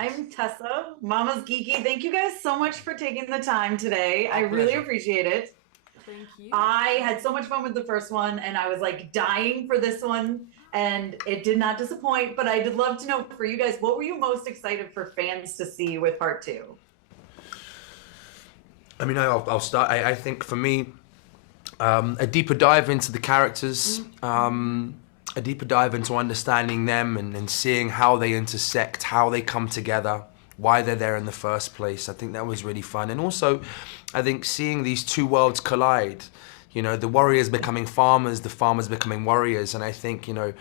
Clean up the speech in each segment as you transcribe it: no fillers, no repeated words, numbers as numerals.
I'm Tessa, Mama's Geeky. Thank you guys so much for taking the time today. I really pleasure. appreciate it. Thank you. I had so much fun with the first one, and I was like dying for this one, and it did not disappoint. But I did love to know for you guys, what were you most excited for fans to see with part two? I mean, I'll start. I think for me, a deeper dive into the characters, a deeper dive into understanding them and seeing how they intersect, how they come together, why they're there in the first place. I think that was really fun. And also, I think seeing these two worlds collide, you know, the warriors becoming farmers, the farmers becoming warriors. And I think, you know,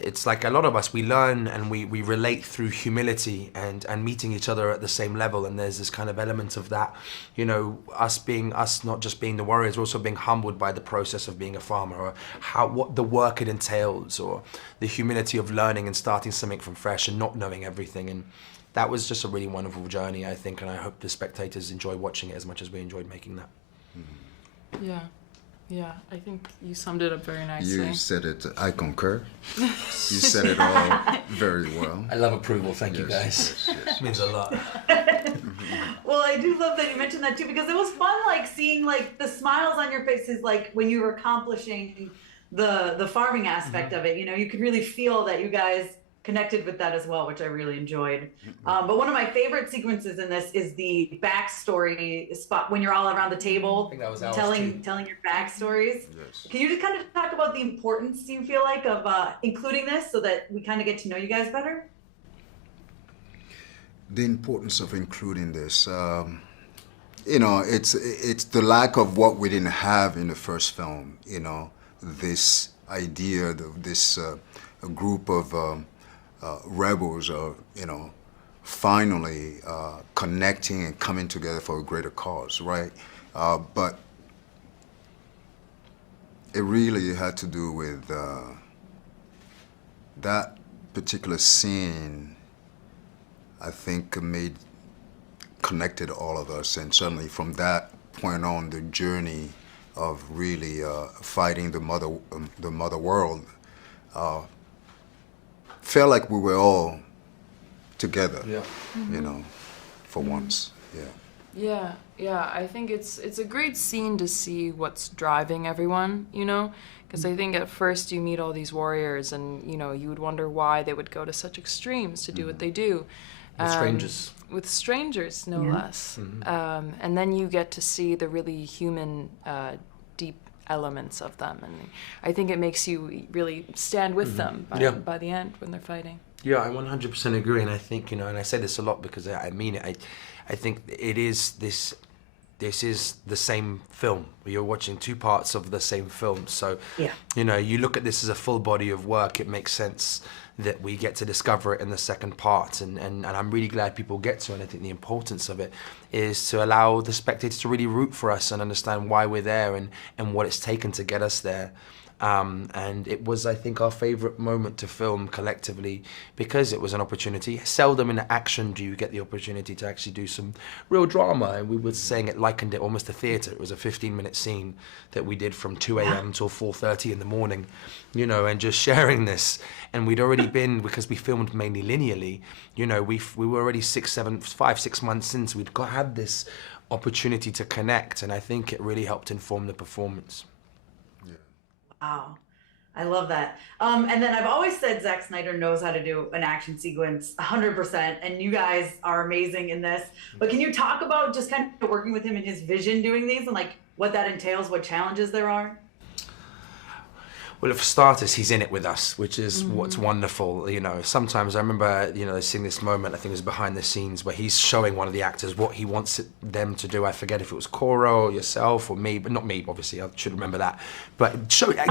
it's like a lot of us, we learn and we relate through humility and meeting each other at the same level. And there's this kind of element of that, you know, us not just being the warriors, also being humbled by the process of being a farmer, or what the work it entails, or the humility of learning and starting something from fresh and not knowing everything. And that was just a really wonderful journey, I think, and I hope the spectators enjoy watching it as much as we enjoyed making that. Yeah, I think you summed it up very nicely. You said it, I concur. You said it all very well. I love approval, thank you guys. Yes. It means a lot. Well, I do love that you mentioned that too, because it was fun, like seeing like the smiles on your faces, like when you were accomplishing the farming aspect of it. You know, you could really feel that you guys connected with that as well, which I really enjoyed. But one of my favorite sequences in this is the backstory spot when you're all around the table, I think that was ours telling too. your backstories. Yes. Can you just kind of talk about the importance you feel like of including this so that we kind of get to know you guys better? The importance of including this, you know, it's the lack of what we didn't have in the first film. You know, this idea, this group of rebels are, you know, finally connecting and coming together for a greater cause, right? But it really had to do with that particular scene. I think connected all of us, and certainly from that point on, the journey of really fighting the mother world felt like we were all together, you know, for once, Yeah, I think it's a great scene to see what's driving everyone, you know? Because I think at first you meet all these warriors and, you know, you would wonder why they would go to such extremes to do what they do. With strangers. With strangers, no less. And then you get to see the really human, deep elements of them. And I think it makes you really stand with them by the end when they're fighting. Yeah, I 100% agree, and I think, you know, and I say this a lot because I mean it, I think it is this is the same film. You're watching two parts of the same film. So, you know, you look at this as a full body of work, it makes sense that we get to discover it in the second part. And I'm really glad people get to, and I think the importance of it is to allow the spectators to really root for us and understand why we're there and what it's taken to get us there. And it was, I think, our favorite moment to film collectively because it was an opportunity. Seldom in action do you get the opportunity to actually do some real drama. And we were saying it, likened it almost to theatre. It was a 15-minute scene that we did from 2 a.m. till 4:30 in the morning, you know, and just sharing this. And we'd already been, because we filmed mainly linearly, you know, we were already 5, 6 months in, so we'd had this opportunity to connect. And I think it really helped inform the performance. Wow, I love that. And then I've always said Zack Snyder knows how to do an action sequence 100%, and you guys are amazing in this. But can you talk about just kind of working with him and his vision doing these and like what that entails, what challenges there are? Well, for starters, he's in it with us, which is what's wonderful. You know, sometimes I remember, you know, seeing this moment, I think it was behind the scenes, where he's showing one of the actors what he wants them to do. I forget if it was Cora or yourself or me, but not me, obviously, I should remember that. But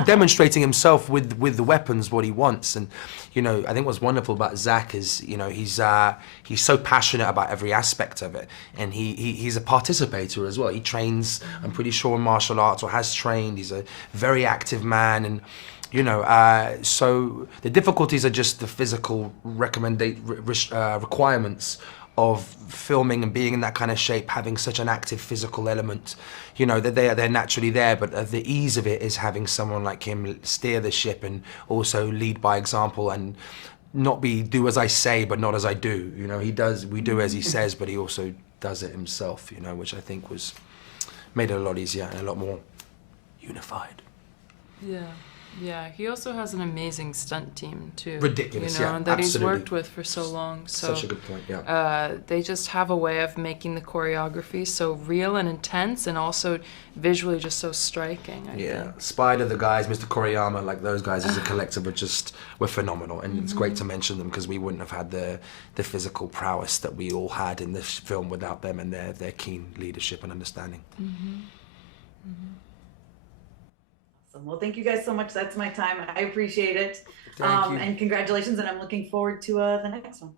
demonstrating himself with the weapons, what he wants. And, you know, I think what's wonderful about Zack is, you know, he's so passionate about every aspect of it. And he's a participator as well. He trains, I'm pretty sure, in martial arts, or has trained. He's a very active man. And, you know, so the difficulties are just the physical requirements of filming and being in that kind of shape, having such an active physical element. You know, that they're naturally there, but the ease of it is having someone like him steer the ship and also lead by example and not be do as I say but not as I do. You know, we do as he says, but he also does it himself. You know, which I think made it a lot easier and a lot more unified. Yeah, he also has an amazing stunt team too. Ridiculous, you know, yeah, that absolutely. he's worked with for so long. So Such a good point, yeah. They just have a way of making the choreography so real and intense, and also visually just so striking. I think. Spider, the guys, Mr. Koriyama, like those guys as a collective were phenomenal, and it's great to mention them because we wouldn't have had the physical prowess that we all had in this film without them and their keen leadership and understanding. Well, thank you guys so much. That's my time. I appreciate it. Thank you. And congratulations, and I'm looking forward to the next one.